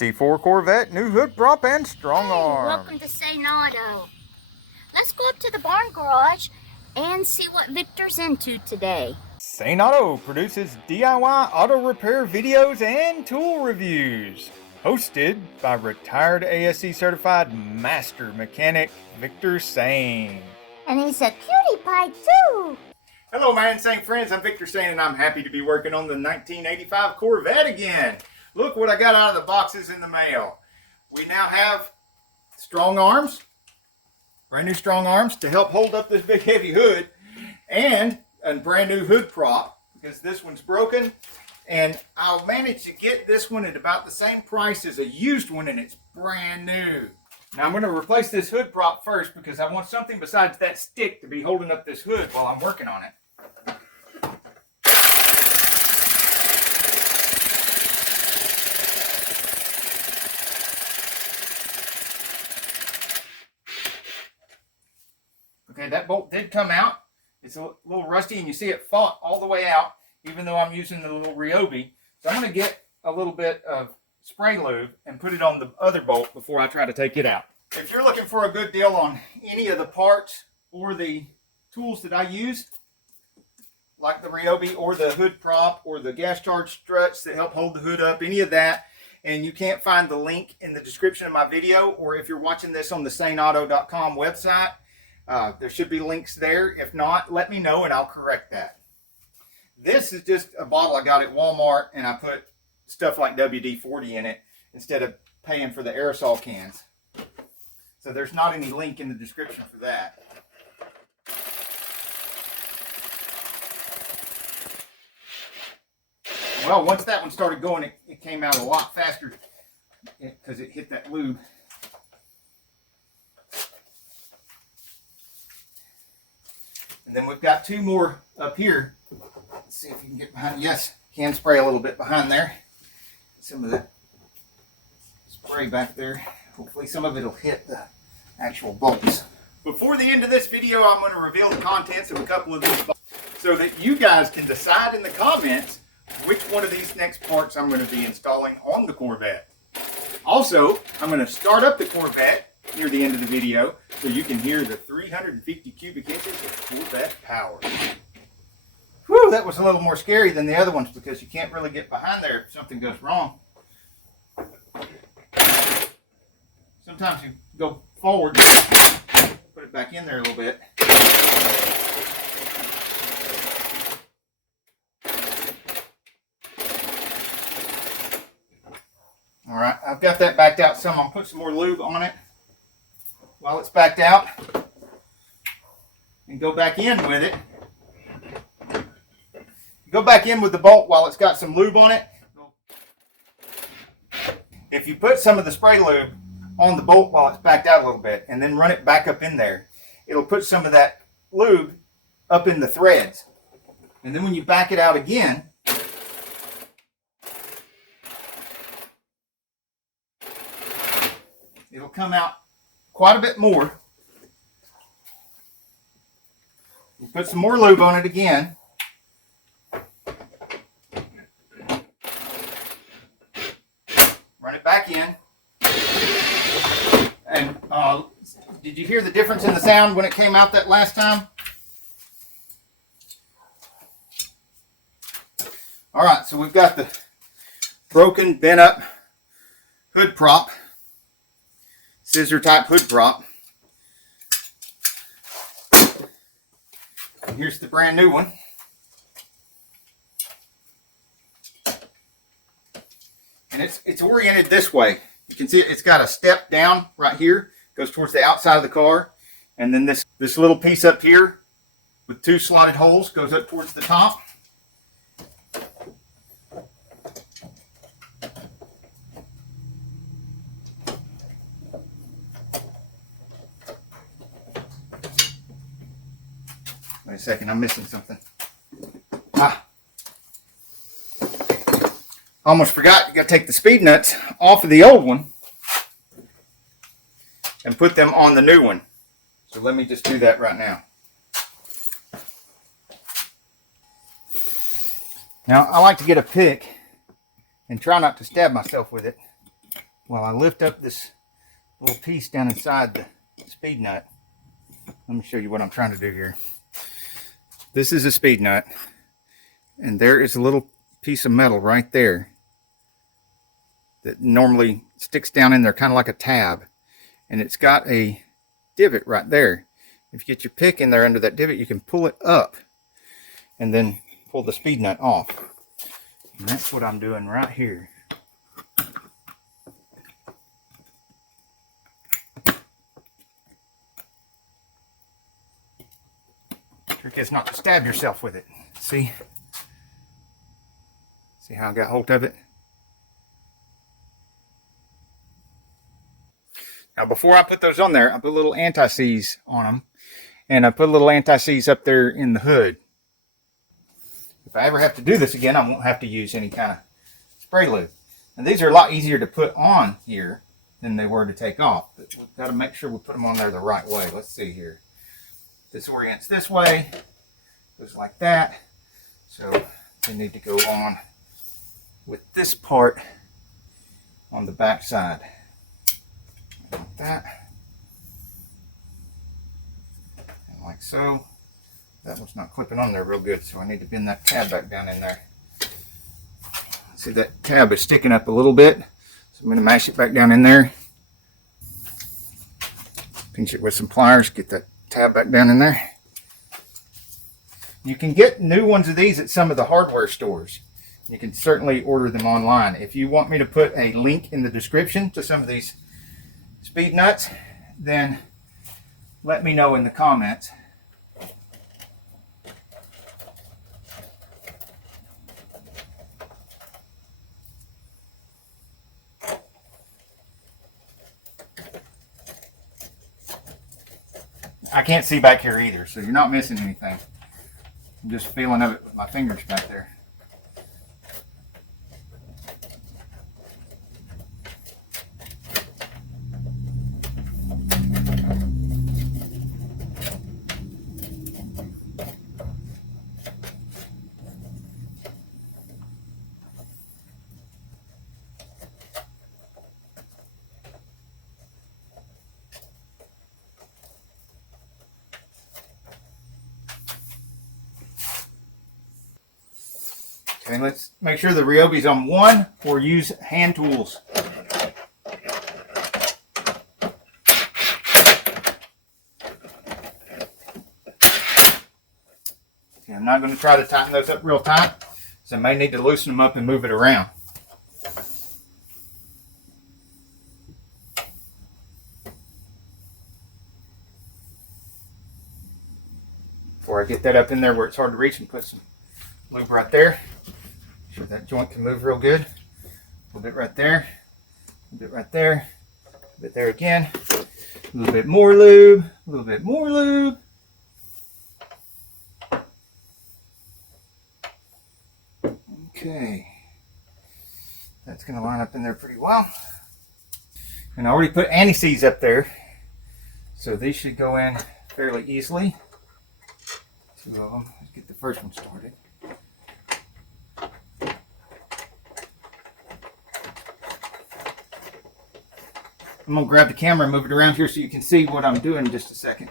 C4 Corvette, new hood prop and strong arm. Welcome to Saneauto. Let's go up to the barn garage and see what Victor's into today. Saneauto produces DIY auto repair videos and tool reviews. Hosted by retired ASE certified master mechanic Victor Sane. And he's a cutie pie too. Hello my insane friends, I'm Victor Sane and I'm happy to be working on the 1985 Corvette again. Look what I got out of the boxes in the mail. We now have strong arms, brand new strong arms to help hold up this big heavy hood, and a brand new hood prop because this one's broken, and I'll manage to get this one at about the same price as a used one, and it's brand new. Now I'm going to replace this hood prop first because I want something besides that stick to be holding up this hood while I'm working on it. Okay, that bolt did come out. It's a little rusty and you see it fought all the way out, even though I'm using the little Ryobi. So I'm going to get a little bit of spray lube and put it on the other bolt before I try to take it out. If you're looking for a good deal on any of the parts or the tools that I use, like the Ryobi or the hood prop or the gas charge struts that help hold the hood up, any of that, and you can't find the link in the description of my video, or if you're watching this on the Saneauto.com website, there should be links there. If not, let me know and I'll correct that. This is just a bottle I got at Walmart, and I put stuff like WD-40 in it instead of paying for the aerosol cans. So there's not any link in the description for that. Well, once that one started going, it came out a lot faster because it hit that lube. And then we've got two more up here. Let's see if you can get behind. Yes, can spray a little bit behind there. Some of that spray back there. Hopefully some of it will hit the actual bolts. Before the end of this video, I'm going to reveal the contents of a couple of these bolts so that you guys can decide in the comments which one of these next parts I'm going to be installing on the Corvette. Also, I'm going to start up the Corvette near the end of the video so you can hear the 350 cubic inches of Corvette power. Whew, that was a little more scary than the other ones because you can't really get behind there if something goes wrong. Sometimes you go forward, put it back in there a little bit. All right, I've got that backed out some. I'll put some more lube on it while it's backed out and go back in with it. Go back in with the bolt while it's got some lube on it. If you put some of the spray lube on the bolt while it's backed out a little bit and then run it back up in there, it'll put some of that lube up in the threads. And then when you back it out again, it'll come out quite a bit more. You put some more lube on it again. Run it back in. And did you hear the difference in the sound when it came out that last time? All right, so we've got the broken, bent up hood prop. Scissor type hood prop. And here's the brand new one. And it's oriented this way. You can see it's got a step down right here, goes towards the outside of the car, and then this little piece up here with two slotted holes goes up towards the top. Wait a second, I'm missing something. Almost forgot, you got to take the speed nuts off of the old one and put them on the new one. So let me just do that right now. Now I like to get a pick and try not to stab myself with it. while I lift up this little piece down inside the speed nut, let me show you what I'm trying to do here. This is a speed nut, and there is a little piece of metal right there that normally sticks down in there kind of like a tab, and it's got a divot right there. If you get your pick in there under that divot, you can pull it up and then pull the speed nut off. And that's what I'm doing right here. Trick is not to stab yourself with it. See? See how I got hold of it? Now before I put those on there, I put little anti-seize on them. And I put a little anti-seize up there in the hood. If I ever have to do this again, I won't have to use any kind of spray lube. And these are a lot easier to put on here than they were to take off. But we've got to make sure we put them on there the right way. Let's see here. This orients this way. Goes like that. So they need to go on with this part on the back side. Like that. And like so. That one's not clipping on there real good, so I need to bend that tab back down in there. See, that tab is sticking up a little bit, so I'm going to mash it back down in there. Pinch it with some pliers, get that tab back down in there. You can get new ones of these at some of the hardware stores. You can certainly order them online. If you want me to put a link in the description to some of these speed nuts, then let me know in the comments. I can't see back here either, so you're not missing anything. I'm just feeling of it with my fingers back there. Okay, let's make sure the Ryobi's on one or use hand tools. Okay, I'm not going to try to tighten those up real tight, so I may need to loosen them up and move it around. Before I get that up in there where it's hard to reach, and put some lube right there. Sure that joint can move real good. A little bit right there, a little bit right there, a little bit there again, a little bit more lube, a little bit more lube. Okay, that's going to line up in there pretty well. And I already put anti-seize up there, so these should go in fairly easily. Two of them. Let's get the first one started. I'm going to grab the camera and move it around here so you can see what I'm doing in just a second.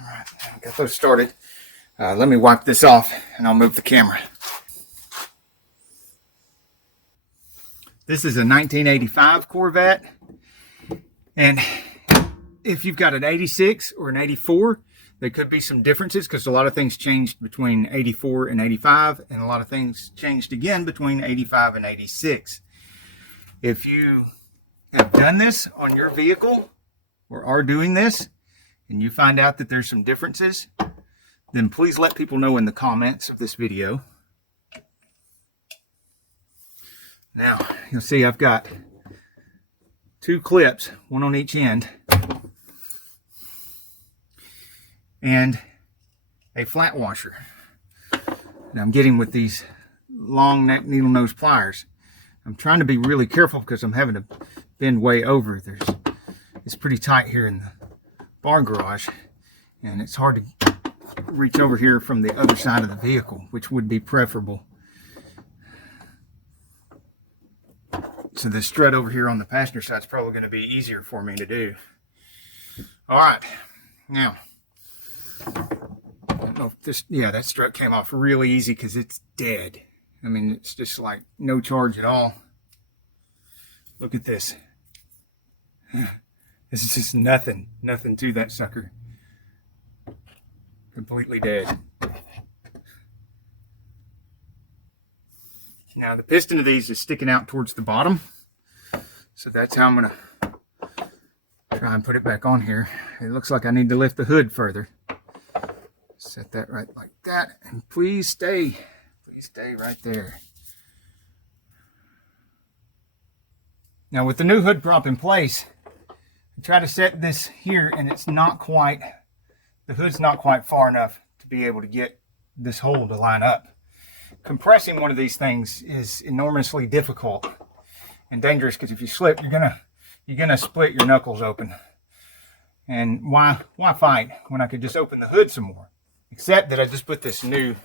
Alright, got those started. Let me wipe this off and I'll move the camera. This is a 1985 Corvette. And if you've got an 86 or an 84, there could be some differences because a lot of things changed between 84 and 85, and a lot of things changed again between 85 and 86. If you have done this on your vehicle or are doing this and you find out that there's some differences, then please let people know in the comments of this video. Now, you'll see I've got two clips, one on each end, and a flat washer. And I'm getting with these long neck needle nose pliers. I'm trying to be really careful because I'm having to bend way over. It's pretty tight here in the barn garage, and it's hard to reach over here from the other side of the vehicle, which would be preferable. So the strut over here on the passenger side is probably going to be easier for me to do. All right, now, I don't know if this, yeah, that strut came off really easy because it's dead. I mean, it's just like no charge at all. Look at this. This is just nothing to that sucker. Completely dead. Now the piston of these is sticking out towards the bottom. So that's how I'm gonna try and put it back on here. It looks like I need to lift the hood further. Set that right like that, and please stay right there. Now with the new hood prop in place, I try to set this here, and it's not quite, the hood's not quite far enough to be able to get this hole to line up. Compressing one of these things is enormously difficult and dangerous, because if you slip, you're gonna split your knuckles open. And why fight when I could just open the hood some more? Except that I just put this new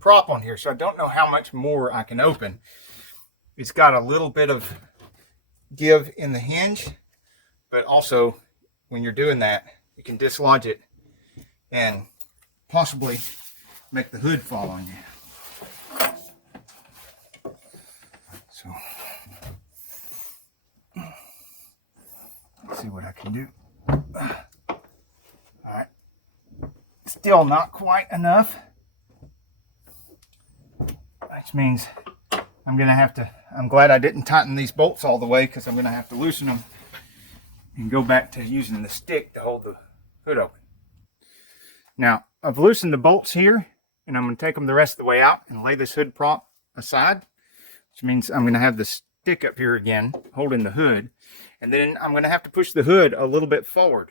prop on here, so I don't know how much more I can open. It's got a little bit of give in the hinge, but also when you're doing that, you can dislodge it and possibly make the hood fall on you. So let's see what I can do. All right, still not quite enough, which means I'm gonna have to, I'm glad I didn't tighten these bolts all the way, because I'm gonna have to loosen them and go back to using the stick to hold the hood open. Now I've loosened the bolts here, and I'm going to take them the rest of the way out and lay this hood prop aside, which means I'm going to have the stick up here again holding the hood, and then I'm going to have to push the hood a little bit forward.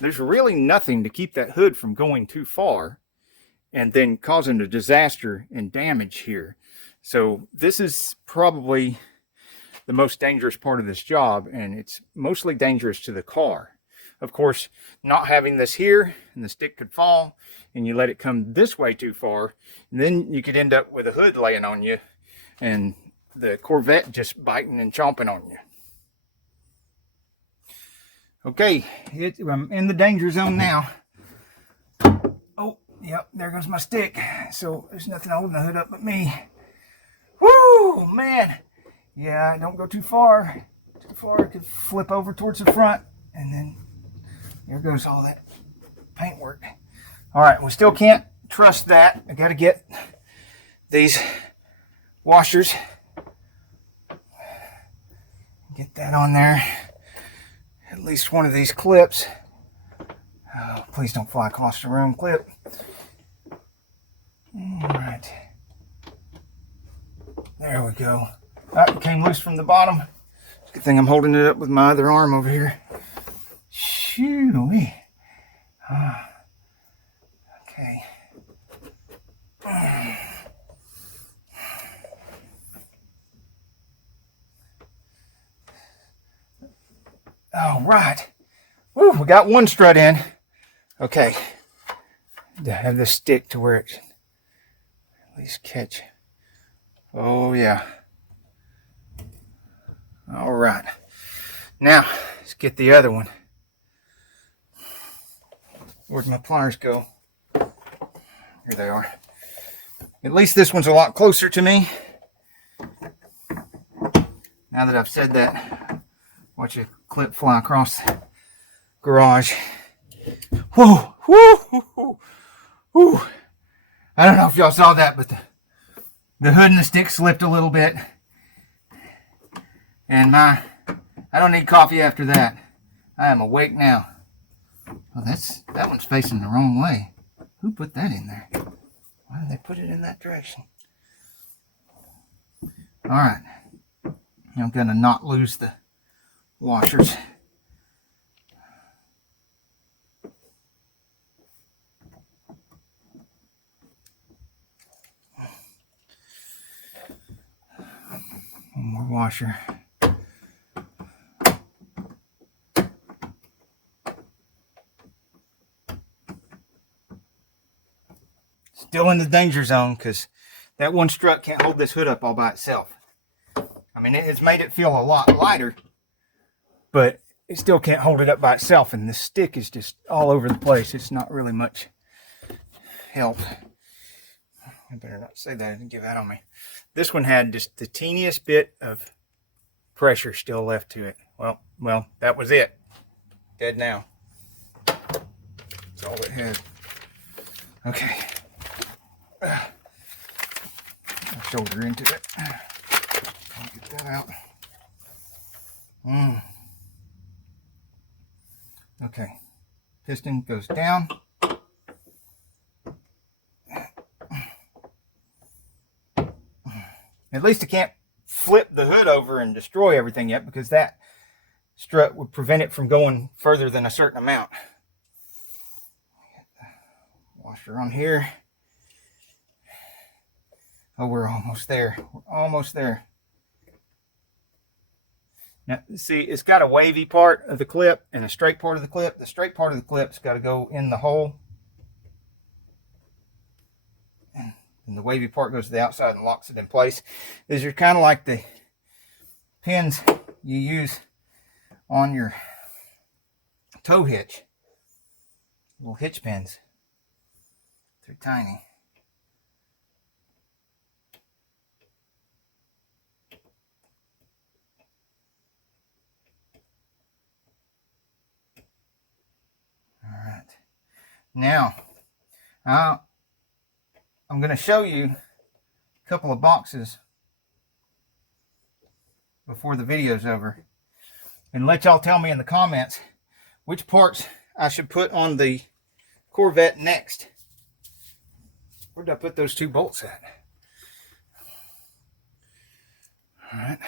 There's really nothing to keep that hood from going too far and then causing a disaster and damage here. So this is probably the most dangerous part of this job, and it's mostly dangerous to the car. Of course, not having this here, and the stick could fall, and you let it come this way too far, and then you could end up with a hood laying on you and the Corvette just biting and chomping on you. Okay, I'm in the danger zone now. Oh, yep, there goes my stick. So there's nothing holding the hood up but me. Woo, man. Yeah, don't go too far. Too far, it could flip over towards the front, and then there goes all that paintwork. All right, we still can't trust that. I got to get these washers. Get that on there. At least one of these clips. Oh, please don't fly across the room. Clip. All right. There we go. That came loose from the bottom. Good thing I'm holding it up with my other arm over here. Shoo-wee. Okay. All right. Woo, we got one strut in. Okay. To have this stick to where it at least catch. Oh, yeah. All right. Now, let's get the other one. Where'd my pliers go? Here they are. At least this one's a lot closer to me. Now that I've said that, watch a clip fly across the garage. Whoa, whoo, whoo, whoo. I don't know if y'all saw that, but the hood and the stick slipped a little bit. And I don't need coffee after that. I am awake now. Oh, that one's facing the wrong way. Who put that in there? Why did they put it in that direction? All right. I'm going to not lose the washers. One more washer. still in the danger zone because that one strut can't hold this hood up all by itself. I mean, it's made it feel a lot lighter, but it still can't hold it up by itself, and the stick is just all over the place. It's not really much help. I better not say that and give out on me. This one had just the teeniest bit of pressure still left to it. Well, that was it. Dead now. That's all it had. Okay. I'll shoulder into it. I'll get that out. Okay. Piston goes down. At least I can't flip the hood over and destroy everything yet, because that strut would prevent it from going further than a certain amount. Washer on here. Oh, we're almost there. We're almost there. Now, see, it's got a wavy part of the clip and a straight part of the clip. The straight part of the clip's got to go in the hole. And the wavy part goes to the outside and locks it in place. These are kind of like the pins you use on your tow hitch. Little hitch pins. They're tiny. All right. Now, I'm going to show you a couple of boxes before the video's over, and let y'all tell me in the comments which parts I should put on the Corvette next. Where did I put those two bolts at? All right.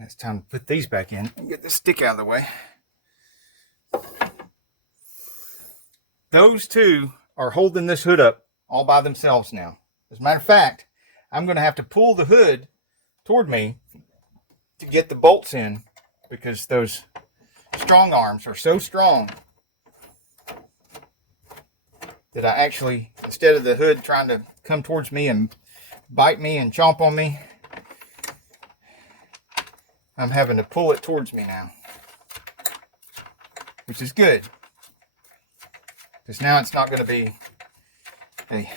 It's time to put these back in and get the stick out of the way. Those two are holding this hood up all by themselves now. As a matter of fact, I'm going to have to pull the hood toward me to get the bolts in, because those strong arms are so strong that I actually, instead of the hood trying to come towards me and bite me and chomp on me, I'm having to pull it towards me now, which is good, because now it's not going to be a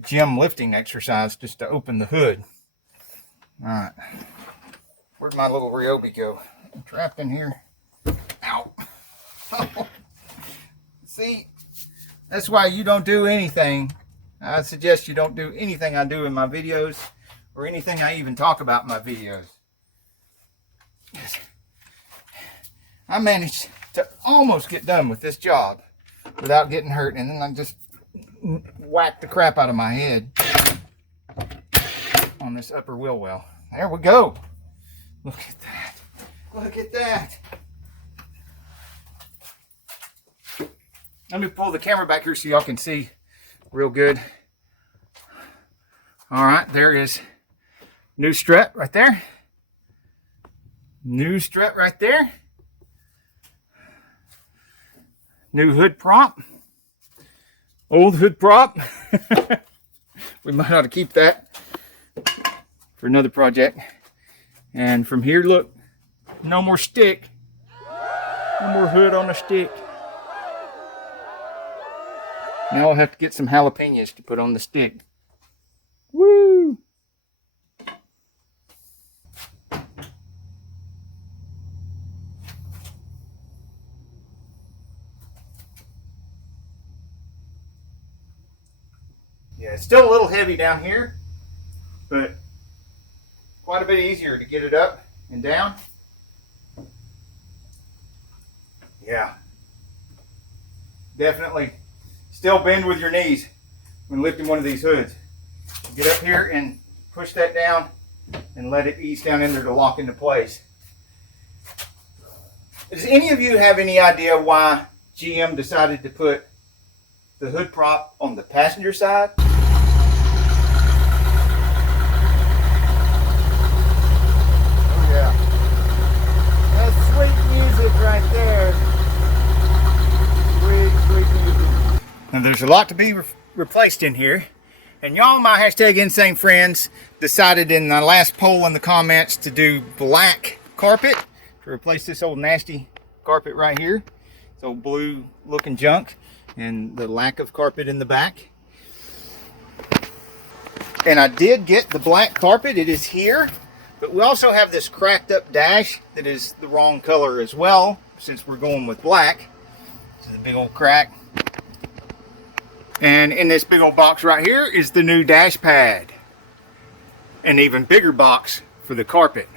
gym lifting exercise just to open the hood. All right, where'd my little Ryobi go? I'm trapped in here. Ow. See, that's why you don't do anything. I suggest you don't do anything I do in my videos, or anything I even talk about in my videos. I managed to almost get done with this job without getting hurt, and then I just whacked the crap out of my head on this upper wheel well. There we go. Look at that. Look at that. Let me pull the camera back here so y'all can see real good. All right, there is new strut right there. New strut right there. New hood prop. Old hood prop. We might ought to keep that for another project. And from here, look, no more stick. No more hood on the stick. Now I'll have to get some jalapenos to put on the stick. Woo! Yeah, it's still a little heavy down here, but quite a bit easier to get it up and down. Yeah, definitely. Still bend with your knees when lifting one of these hoods. Get up here and push that down and let it ease down in there to lock into place. Does any of you have any idea why GM decided to put the hood prop on the passenger side? Oh yeah. Yes And there's a lot to be replaced in here. And y'all, my hashtag Insane Friends, decided in the last poll in the comments to do black carpet to replace this old nasty carpet right here. This old blue looking junk and the lack of carpet in the back. And I did get the black carpet. It is here. But we also have this cracked up dash that is the wrong color as well, since we're going with black. This is a big old crack. And in this big old box right here is the new dash pad. An even bigger box for the carpet.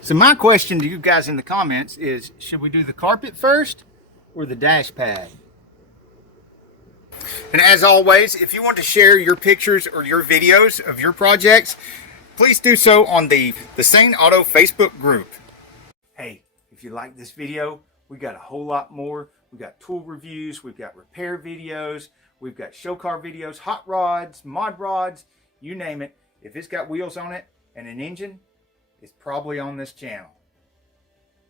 So my question to you guys in the comments is, should we do the carpet first or the dash pad? And as always, if you want to share your pictures or your videos of your projects, please do so on the Saneauto Facebook group. Hey, if you like this video, we got a whole lot more. We got tool reviews, we've got repair videos, we've got show car videos, hot rods, mod rods, you name it. If it's got wheels on it and an engine, it's probably on this channel.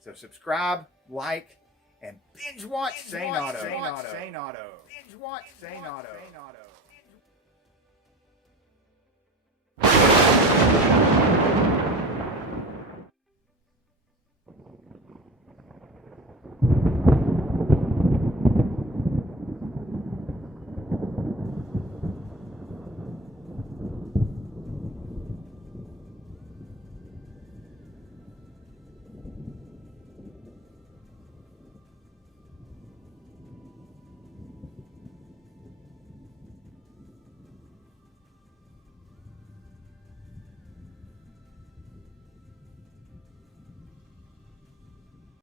So subscribe, like, and binge watch Saneauto. Binge watch Saneauto.